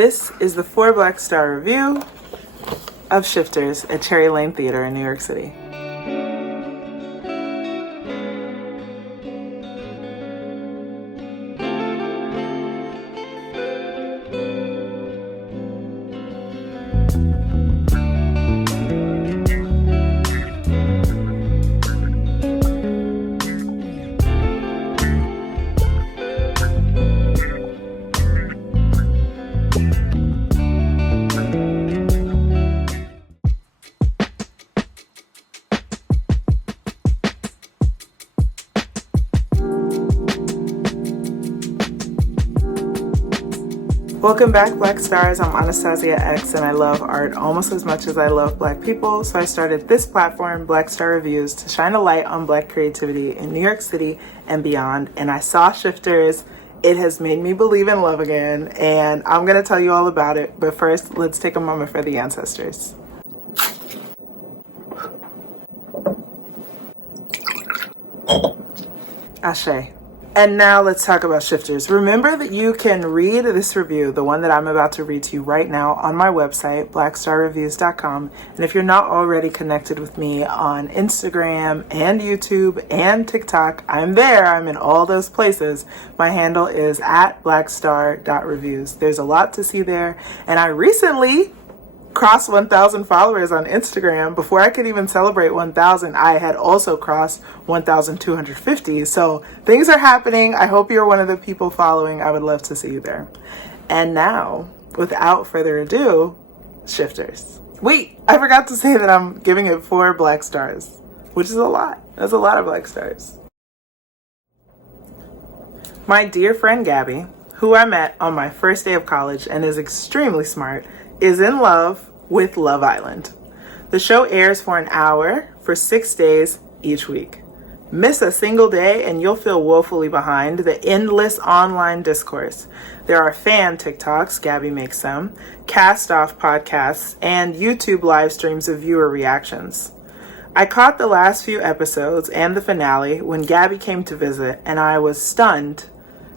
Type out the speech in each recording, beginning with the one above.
This is the 4 Black Star review of Shifters at Cherry Lane Theater in New York City. Welcome back, Black Stars. I'm Anastasia X, and I love art almost as much as I love Black people, so I started this platform, Black Star Reviews, to shine a light on Black creativity in New York City and beyond. And I saw Shifters. It has made me believe in love again, and I'm going to tell you all about it. But first, let's take a moment for the ancestors. Ashe. And now let's talk about Shifters. Remember that you can read this review, the one that I'm about to read to you right now, on my website, blackstarreviews.com. And if you're not already connected with me on Instagram and YouTube and TikTok, I'm there. I'm in all those places. My handle is at blackstar.reviews. There's a lot to see there. And I recently crossed 1,000 followers on Instagram. Before I could even celebrate 1,000, I had also crossed 1,250. So things are happening. I hope you're one of the people following. I would love to see you there. And now, without further ado, Shifters. Wait, I forgot to say that I'm giving it 4 Black Stars, which is a lot. That's a lot of Black Stars. My dear friend Gabby, who I met on my first day of college and is extremely smart, is in love with Love Island. The show airs for an hour for 6 days each week. Miss a single day and you'll feel woefully behind the endless online discourse. There are fan TikToks, Gabby makes them, cast-off podcasts, and YouTube live streams of viewer reactions. I caught the last few episodes and the finale when Gabby came to visit, and I was stunned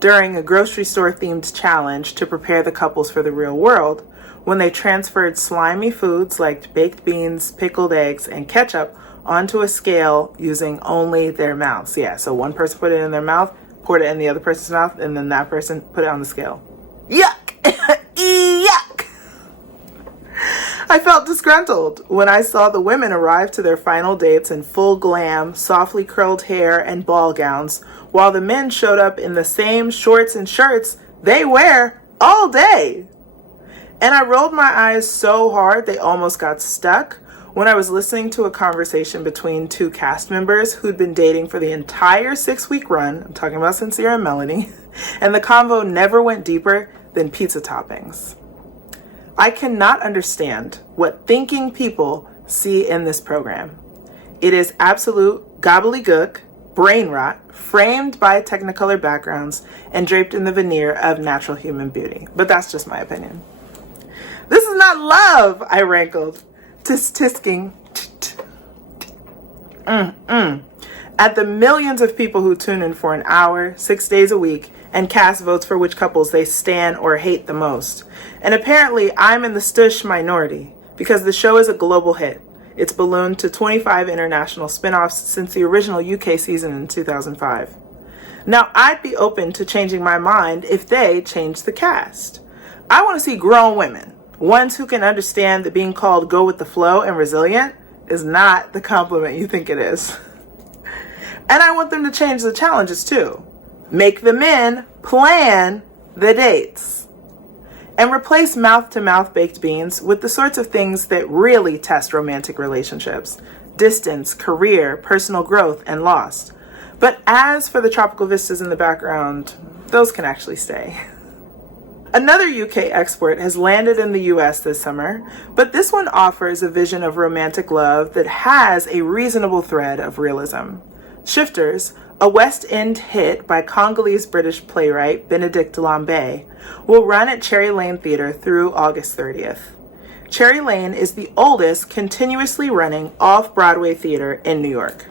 during a grocery store-themed challenge to prepare the couples for the real world, when they transferred slimy foods like baked beans, pickled eggs, and ketchup onto a scale using only their mouths. Yeah, so one person put it in their mouth, poured it in the other person's mouth, and then that person put it on the scale. Yuck! Yuck! I felt disgruntled when I saw the women arrive to their final dates in full glam, softly curled hair, and ball gowns, while the men showed up in the same shorts and shirts they wear all day. And I rolled my eyes so hard they almost got stuck when I was listening to a conversation between 2 cast members who'd been dating for the entire 6-week run. I'm talking about Sincere and Melanie. And the convo never went deeper than pizza toppings. I cannot understand what thinking people see in this program. It is absolute gobbledygook, brain rot, framed by Technicolor backgrounds and draped in the veneer of natural human beauty. But that's just my opinion. This is not love, I rankled, tisking at the millions of people who tune in for an hour, 6 days a week, and cast votes for which couples they stan or hate the most. And apparently I'm in the stush minority, because the show is a global hit. It's ballooned to 25 international spin-offs since the original UK season in 2005. Now, I'd be open to changing my mind if they changed the cast. I want to see grown women, ones who can understand that being called go with the flow and resilient is not the compliment you think it is. And I want them to change the challenges too. Make the men plan the dates. And replace mouth-to-mouth baked beans with the sorts of things that really test romantic relationships: distance, career, personal growth, and loss. But as for the tropical vistas in the background, those can actually stay. Another UK export has landed in the US this summer, but this one offers a vision of romantic love that has a reasonable thread of realism. Shifters, a West End hit by Congolese-British playwright Benedict Lombe, will run at Cherry Lane Theater through August 30th. Cherry Lane is the oldest continuously running off-Broadway theater in New York.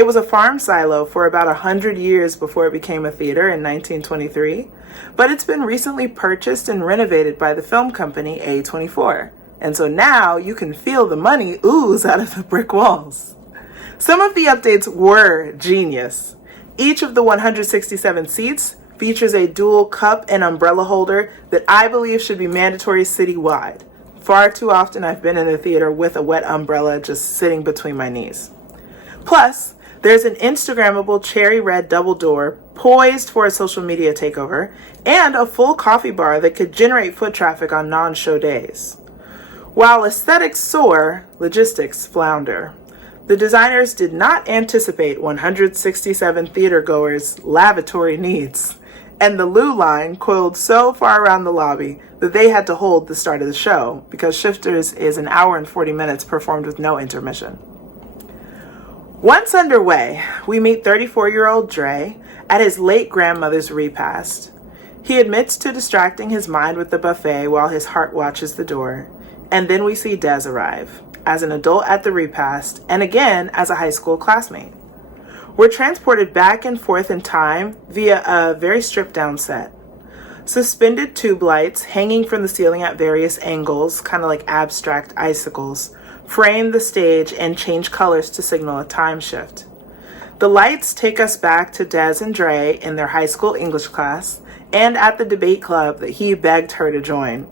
It was a farm silo for about 100 years before it became a theater in 1923, but it's been recently purchased and renovated by the film company A24, and so now you can feel the money ooze out of the brick walls. Some of the updates were genius. Each of the 167 seats features a dual cup and umbrella holder that I believe should be mandatory citywide. Far too often I've been in the theater with a wet umbrella just sitting between my knees. Plus, there's an Instagrammable cherry red double door poised for a social media takeover and a full coffee bar that could generate foot traffic on non-show days. While aesthetics soar, logistics flounder. The designers did not anticipate 167 theatergoers' lavatory needs, and the loo line coiled so far around the lobby that they had to hold the start of the show because Shifters is an hour and 40 minutes performed with no intermission. Once underway, we meet 34-year-old Dre at his late grandmother's repast. He admits to distracting his mind with the buffet while his heart watches the door, and then we see Des arrive, as an adult at the repast, and again as a high school classmate. We're transported back and forth in time via a very stripped down set. Suspended tube lights hanging from the ceiling at various angles, kind of like abstract icicles, frame the stage and change colors to signal a time shift. The lights take us back to Des and Dre in their high school English class and at the debate club that he begged her to join.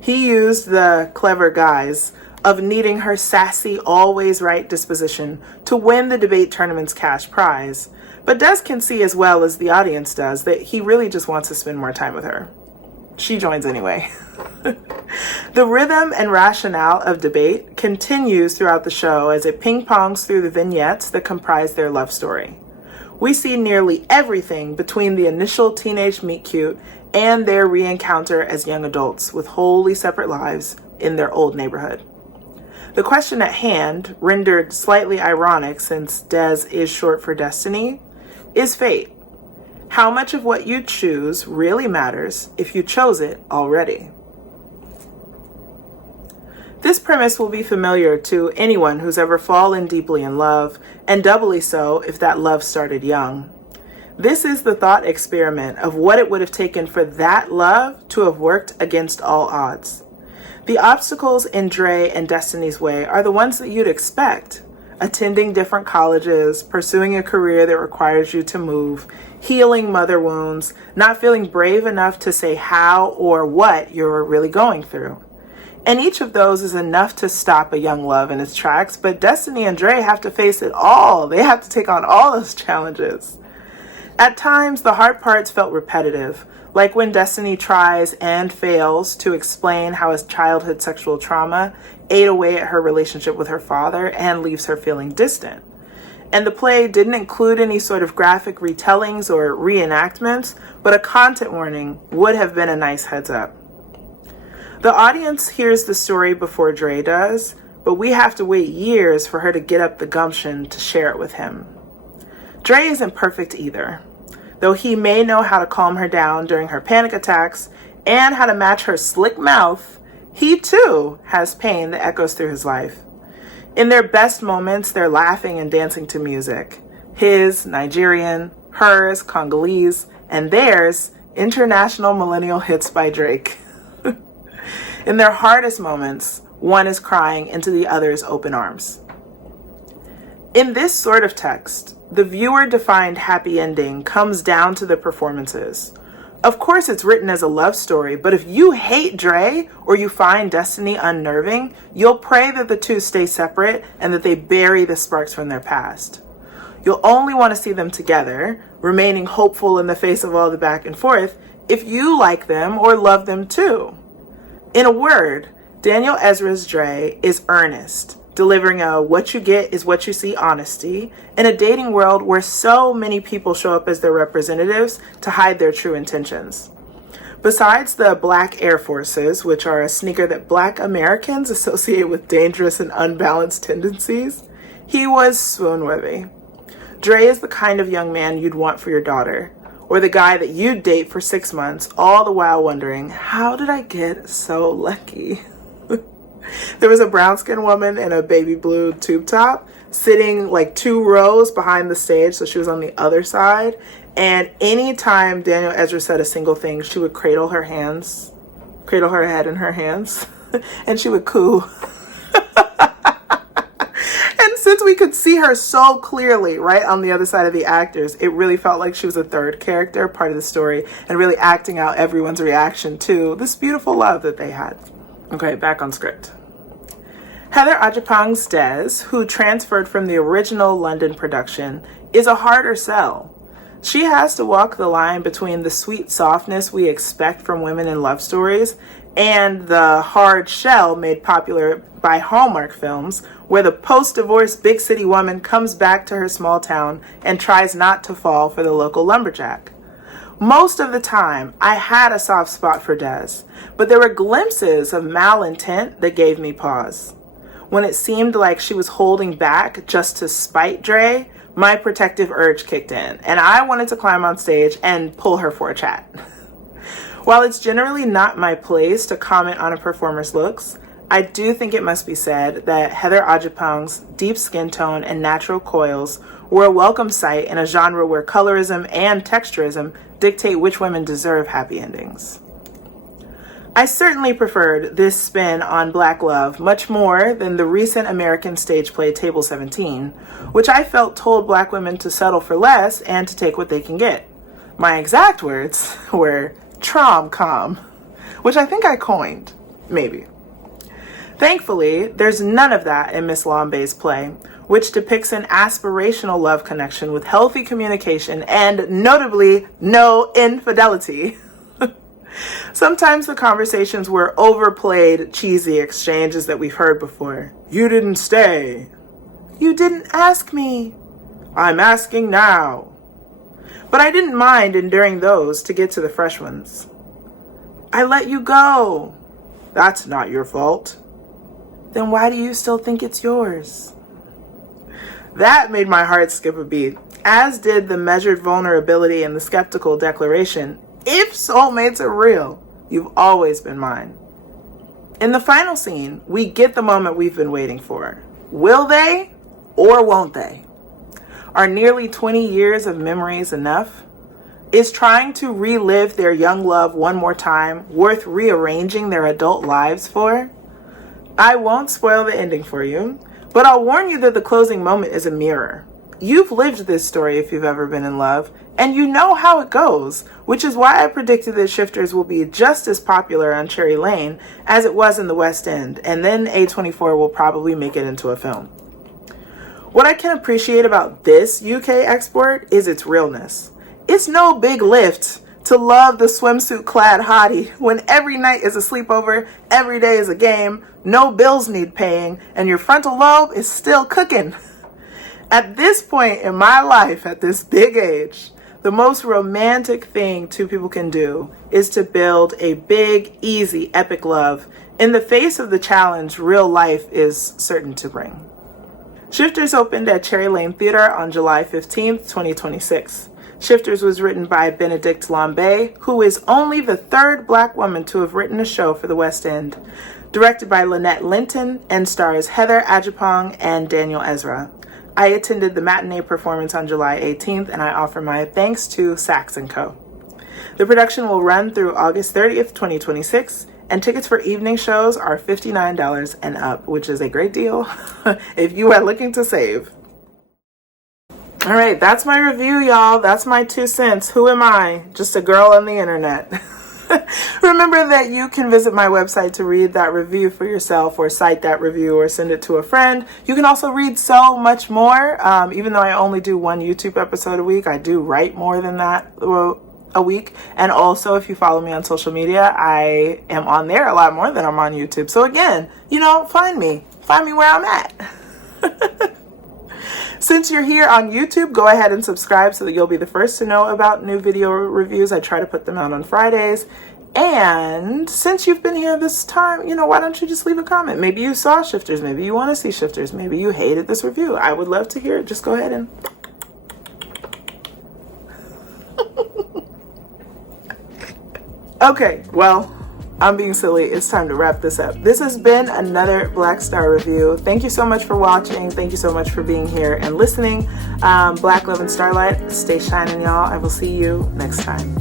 He used the clever guise of needing her sassy, always right disposition to win the debate tournament's cash prize, but Des can see as well as the audience does that he really just wants to spend more time with her. She joins anyway. The rhythm and rationale of debate continues throughout the show as it ping-pongs through the vignettes that comprise their love story. We see nearly everything between the initial teenage meet-cute and their re-encounter as young adults with wholly separate lives in their old neighborhood. The question at hand, rendered slightly ironic since Des is short for destiny, is fate. How much of what you choose really matters if you chose it already? This premise will be familiar to anyone who's ever fallen deeply in love, and doubly so if that love started young. This is the thought experiment of what it would have taken for that love to have worked against all odds. The obstacles in Dre and Destiny's way are the ones that you'd expect. Attending different colleges, pursuing a career that requires you to move, healing mother wounds, not feeling brave enough to say how or what you're really going through. And each of those is enough to stop a young love in its tracks, but Destiny and Dre have to face it all. They have to take on all those challenges. At times, the hard parts felt repetitive, like when Destiny tries and fails to explain how his childhood sexual trauma ate away at her relationship with her father and leaves her feeling distant. And the play didn't include any sort of graphic retellings or reenactments, but a content warning would have been a nice heads up. The audience hears the story before Dre does, but we have to wait years for her to get up the gumption to share it with him. Dre isn't perfect either. Though he may know how to calm her down during her panic attacks and how to match her slick mouth, he too has pain that echoes through his life. In their best moments, they're laughing and dancing to music. His, Nigerian, hers, Congolese, and theirs, international millennial hits by Drake. In their hardest moments, one is crying into the other's open arms. In this sort of text, the viewer-defined happy ending comes down to the performances. Of course, it's written as a love story, but if you hate Dre or you find Destiny unnerving, you'll pray that the two stay separate and that they bury the sparks from their past. You'll only want to see them together, remaining hopeful in the face of all the back and forth, if you like them or love them too. In a word, Daniel Ezra's Dre is earnest, delivering a what you get is what you see honesty in a dating world where so many people show up as their representatives to hide their true intentions. Besides the Black Air Forces, which are a sneaker that Black Americans associate with dangerous and unbalanced tendencies, he was swoon-worthy. Dre is the kind of young man you'd want for your daughter, or the guy that you'd date for 6 months, all the while wondering, how did I get so lucky? There was a brown-skinned woman in a baby blue tube top sitting like 2 rows behind the stage, so she was on the other side. And anytime Daniel Ezra said a single thing, she would cradle her head in her hands, and she would coo. And since we could see her so clearly right on the other side of the actors, it really felt like she was a third character, part of the story, and really acting out everyone's reaction to this beautiful love that they had. Okay, back on script. Heather Agyepong's Des, who transferred from the original London production, is a harder sell. She has to walk the line between the sweet softness we expect from women in love stories and the hard shell made popular by Hallmark films, where the post-divorce big city woman comes back to her small town and tries not to fall for the local lumberjack. Most of the time, I had a soft spot for Des, but there were glimpses of malintent that gave me pause. When it seemed like she was holding back just to spite Dre, my protective urge kicked in, and I wanted to climb on stage and pull her for a chat. While it's generally not my place to comment on a performer's looks, I do think it must be said that Heather Agyepong's deep skin tone and natural coils were a welcome sight in a genre where colorism and texturism dictate which women deserve happy endings. I certainly preferred this spin on Black love much more than the recent American stage play Table 17, which I felt told Black women to settle for less and to take what they can get. My exact words were trom-com, which I think I coined, maybe. Thankfully, there's none of that in Miss Lombe's play, which depicts an aspirational love connection with healthy communication and, notably, no infidelity. Sometimes the conversations were overplayed, cheesy exchanges that we've heard before. You didn't stay. You didn't ask me. I'm asking now. But I didn't mind enduring those to get to the fresh ones. I let you go. That's not your fault. Then why do you still think it's yours? That made my heart skip a beat, as did the measured vulnerability and the skeptical declaration, if soulmates are real, you've always been mine. In the final scene, we get the moment we've been waiting for. Will they or won't they? Are nearly 20 years of memories enough? Is trying to relive their young love one more time worth rearranging their adult lives for? I won't spoil the ending for you, but I'll warn you that the closing moment is a mirror. You've lived this story if you've ever been in love, and you know how it goes, which is why I predicted that Shifters will be just as popular on Cherry Lane as it was in the West End, and then A24 will probably make it into a film. What I can appreciate about this UK export is its realness. It's no big lift to love the swimsuit-clad hottie when every night is a sleepover, every day is a game, no bills need paying, and your frontal lobe is still cooking. At this point in my life, at this big age, the most romantic thing two people can do is to build a big, easy, epic love in the face of the challenge real life is certain to bring. Shifters opened at Cherry Lane Theater on July 15th, 2026. Shifters was written by Benedict Lombe, who is only the third Black woman to have written a show for the West End. Directed by Lynette Linton and stars Heather Agyepong and Daniel Ezra. I attended the matinee performance on July 18th, and I offer my thanks to Saks & Co. The production will run through August 30th, 2026, and tickets for evening shows are $59 and up, which is a great deal if you are looking to save. All right, that's my review, y'all. That's my 2 cents. Who am I? Just a girl on the internet. Remember that you can visit my website to read that review for yourself or cite that review or send it to a friend. You can also read so much more. Even though I only do 1 YouTube episode a week, I do write more than that a week. And also, if you follow me on social media, I am on there a lot more than I'm on YouTube. So again, find me where I'm at. Since you're here on YouTube, go ahead and subscribe so that you'll be the first to know about new video reviews. I try to put them out on Fridays. And since you've been here this time, why don't you just leave a comment? Maybe you saw Shifters. Maybe you want to see Shifters. Maybe you hated this review. I would love to hear it. Just go ahead and... Okay, well, I'm being silly. It's time to wrap this up. This has been another Black Star review. Thank you so much for watching. Thank you so much for being here and listening. Black Love and Starlight, stay shining, y'all. I will see you next time.